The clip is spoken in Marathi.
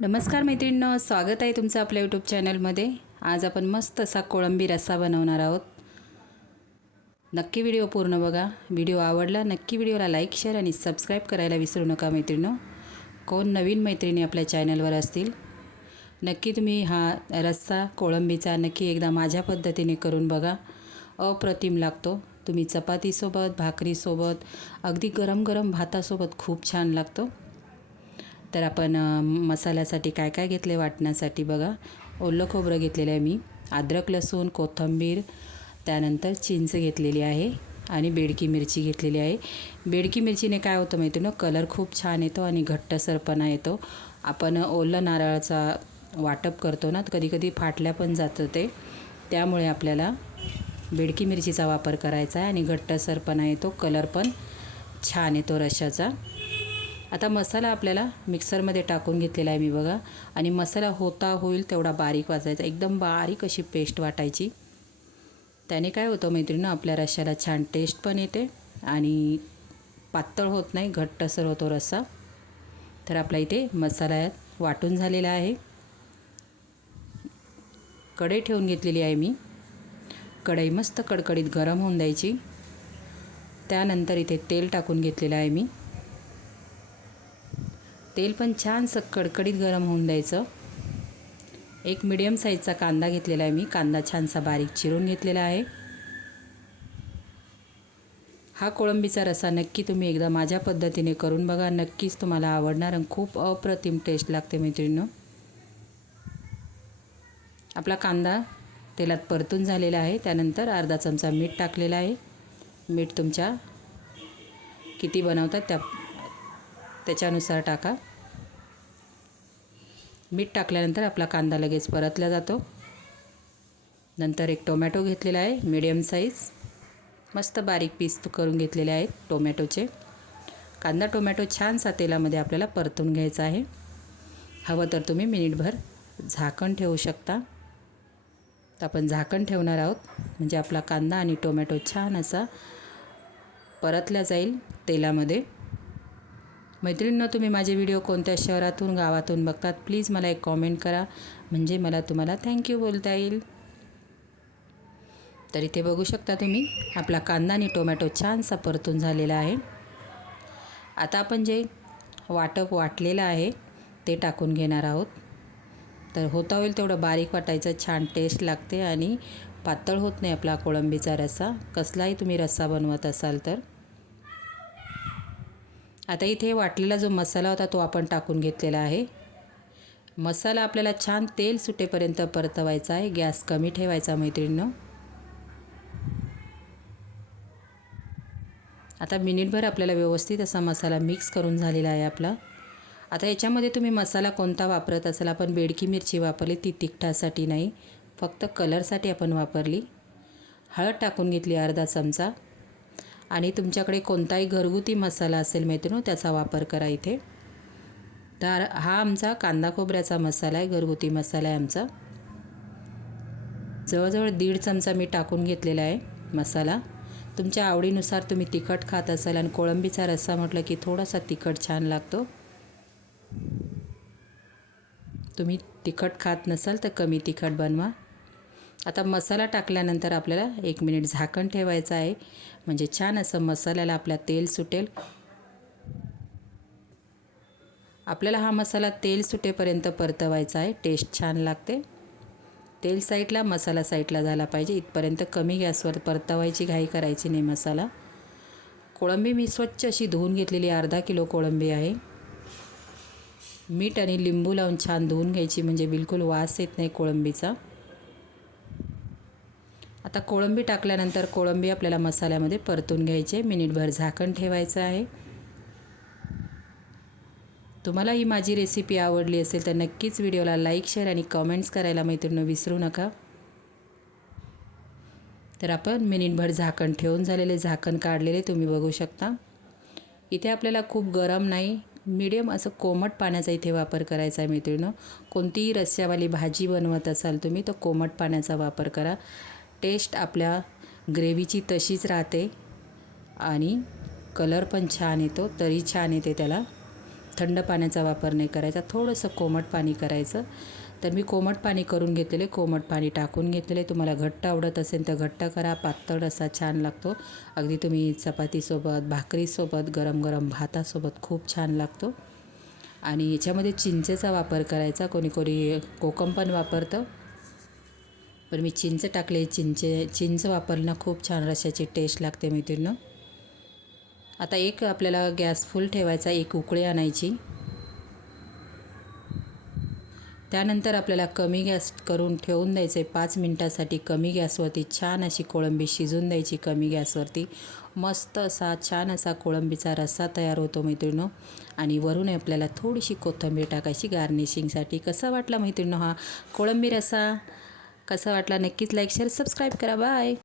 नमस्कार मैत्रिणींनो, स्वागत आहे तुमचं आपल्या यूट्यूब चॅनलमध्ये। आज आपण मस्त असा कोळंबी रस्सा बनवणार आहोत। नक्की व्हिडिओ पूर्ण बघा। व्हिडिओ आवडला नक्की व्हिडिओला लाईक शेअर आणि सबस्क्राईब करायला विसरू नका मैत्रिणींनो। कोण नवीन मैत्रिणी आपल्या चॅनलवर असतील नक्की तुम्ही हा रस्सा कोळंबीचा नक्की एकदा माझ्या पद्धतीने करून बघा। अप्रतिम लागतो। तुम्ही चपातीसोबत भाकरीसोबत अगदी गरम गरम भातासोबत खूप छान लागतो। तर आपण मसाल्यासाठी काय काय घेतले वाटण्यासाठी बघा। ओलं खोबरं घेतलेलं आहे मी, अद्रक लसूण कोथिंबीर, त्यानंतर चिंच घेतलेली आहे आणि बेडकी मिरची घेतलेली आहे। बेडकी मिरचीने काय होतं माहिती ना, कलर खूप छान येतो आणि घट्टसरपणा येतो। आपण ओलं नारळाचा वाटप करतो ना, कधी कधी फाटल्या पण जातं ते, त्यामुळे आपल्याला बेडकी मिरचीचा वापर करायचा आहे आणि घट्टसरपणा येतो, कलर पण छान येतो रश्शाचा। आता मसाला आपल्याला मिक्सरमध्ये टाकून घेतलेला आहे मी बघा, आणि मसाला होईल तेवढा बारीक वाटायचा, एकदम बारीक अशी पेस्ट वाटायची। त्याने काय होतं मैत्रिणींनो, आपल्या रश्श्याला छान टेस्ट पण येते आणि पातळ होत नाही, घट्टसर होतो रस्सा। तर आपला इथे मसाला वाटून झालेला आहे। कढई ठेवून घेतलेली आहे मी। कढई मस्त कडकडीत गरम होऊन द्यायची। त्यानंतर इथे तेल टाकून घेतलेलं आहे मी। तेल पण छानसं कडकडीत गरम होऊन द्यायचं। एक मीडियम साईजचा कांदा घेतलेला आहे मी, कांदा छानसा बारीक चिरून घेतलेला आहे। हा कोळंबीचा रस्सा नक्की तुम्ही एकदा माझ्या पद्धतीने करून बघा, नक्कीच तुम्हाला आवडणार आणि खूप अप्रतिम टेस्ट लागते मैत्रिणींनो। आपला कांदा तेलात परतून झालेला आहे। त्यानंतर अर्धा चमचा मीठ टाकलेला आहे। मीठ तुमच्या किती बनवतात त्याच्यानुसार टाका। मीठ टाकल्यानंतर आपला कांदा लगेच परतला जातो। नंतर एक टोमॅटो घेतलेला आहे मीडियम साईज, मस्त बारीक पीस करून घेतलेले आहेत टोमॅटोचे। कांदा टोमॅटो छानसा तेलामध्ये आपल्याला परतून घ्यायचा आहे। हवं तर तुम्ही मिनिटभर झाकण ठेवू शकता। तर आपण झाकण ठेवणार आहोत, म्हणजे आपला कांदा आणि टोमॅटो छान असा परतला जाईल तेलामध्ये। मैत्रिणींनो, तुम्ही माझे व्हिडिओ कोणत्या शहरातून गावातून बघतात प्लीज मला एक कॉमेंट करा, म्हणजे मला तुम्हाला थँक्यू बोलता येईल। तर इथे बघू शकता तुम्ही आपला कांदा आणि टोमॅटो छानसा परतून झालेला आहे। आता आपण जे वाटलेलं आहे ते टाकून घेणार आहोत। तर होईल तेवढं बारीक वाटायचं, छान टेस्ट लागते आणि पातळ होत नाही आपला कोळंबीचा रस्सा, कसलाही तुम्ही रस्सा बनवत असाल तर। आता इथे वाटलेला जो मसाला होता तो आपण टाकून घेतलेला आहे। मसाला आपल्याला छान तेल सुटेपर्यंत परतवायचा आहे, गॅस कमी ठेवायचा मैत्रिणींनो। आता मिनिटभर आपल्याला व्यवस्थित असा मसाला मिक्स करून झालेला आहे आपला। आता याच्यामध्ये तुम्ही मसाला कोणता वापरत असाल, आपण बेडकी मिरची वापरली, ती तिखटासाठी नाही, फक्त कलरसाठी आपण वापरली। हळद टाकून घेतली अर्धा चमचा, आणि तुमच्याकडे कोणताही घरगुती मसाला असेल मैत्रिणींनो त्याचा वापर करा इथे। तर हा आमचा कांदा खोबऱ्याचा मसाला आहे, घरगुती मसाला आहे आमचा। जवळजवळ 1.5 चमचा मी टाकून घेतलेला आहे मसाला। तुमच्या आवडीनुसार तुम्ही तिखट खात असाल, आणि कोळंबीचा रस्सा म्हटलं की थोडासा तिखट छान लागतो। तुम्ही तिखट खात नसाल तर कमी तिखट बनवा। आता मसाला टाकल्यानंतर आपल्याला 1 मिनिट झाकण ठेवायचं आहे, म्हणजे छान असं मसाल्याला आपल्या तेल सुटेल। आपल्याला हा मसाला तेल सुटेपर्यंत परतवायचा आहे, टेस्ट छान लागते। तेल साईडला मसाला साईडला झाला पाहिजे इथपर्यंत कमी गॅसवर परतवायची घाई करायची नाही मसाला। कोळंबी मी स्वच्छ अशी धुवून घेतलेली, अर्धा किलो कोळंबी आहे। मीठ आणि लिंबू लावून छान धुवून घ्यायची, म्हणजे बिलकुल वास येत नाही कोळंबीचा। आता कोळंबी टाकल्यानंतर कोळंबी आपल्याला मसाल्यामध्ये परतून घ्यायचे, मिनिटभर झाकण ठेवायचं आहे। तुम्हाला ही माझी रेसिपी आवडली असेल तर नक्कीच व्हिडिओला लाईक शेअर आणि कमेंट्स करायला मैत्रिणींनो विसरू नका। तर आपण मिनिटभर झाकण ठेवून झालेले, झाकण काढलेले तुम्ही बघू शकता। इथे आपल्याला खूप गरम नाही, मीडियम असं कोमट पाण्याचा इथे वापर करायचा आहे मैत्रिणींनो। कोणतीही रस्स्यावाली भाजी बनवत असाल तुम्ही तर कोमट पाण्याचा वापर करा, टेस्ट आपल्या ग्रेव्हीची तशीच राहते आणि कलर पण छान येतो, तरी छान येते त्याला। थंड पाण्याचा वापर नाही करायचा, थोडंसं कोमट पाणी करायचं. तर मी कोमट पाणी करून घेतलेले, कोमट पाणी टाकून घेतलेले. तुम्हाला घट्ट आवडत असेल तर घट्ट करा, पातळ असा छान लागतो. अगदी तुम्ही चपातीसोबत, भाकरीसोबत, गरम गरम भातासोबत खूप छान लागतो. आणि याच्यामध्ये चिंचेचा वापर करायचा, कोणी कोणी कोकम पण वापरतं, पण मी चिंच टाकले. चिंच वापरणं खूप छान रशाची टेस्ट लागते मैत्रिणींनो. आता एक आपल्याला गॅस फुल ठेवायचा, एक उकळी आणायची. त्यानंतर आपल्याला कमी गॅस करून ठेवून द्यायचं आहे 5 मिनटासाठी. कमी गॅसवरती छान अशी कोळंबी शिजून द्यायची कमी गॅसवरती. मस्त असा छान असा कोळंबीचा रस्सा तयार होतो मैत्रिणींनो. आणि वरून आपल्याला थोडीशी कोथिंबीर टाकायची गार्निशिंगसाठी. कसा वाटला मैत्रिणींनो हा कोळंबी रस्सा? कसा वाटला नक्कीच लाईक शेअर सबस्क्राईब करा. बाय.